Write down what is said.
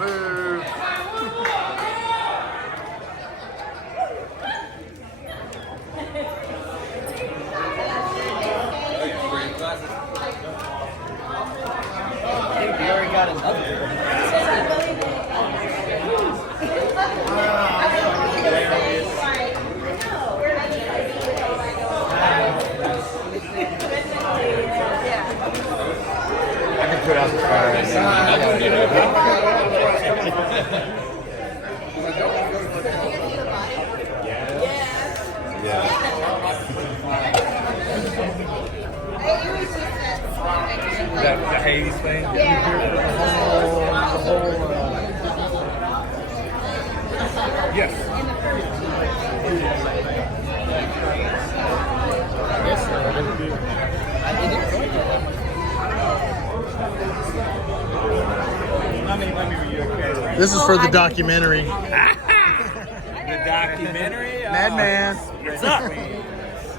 Boo. We already got another. I can put out the fire. Yeah. The haze thing. Yes. This is for the documentary. The documentary. Madman. What's up?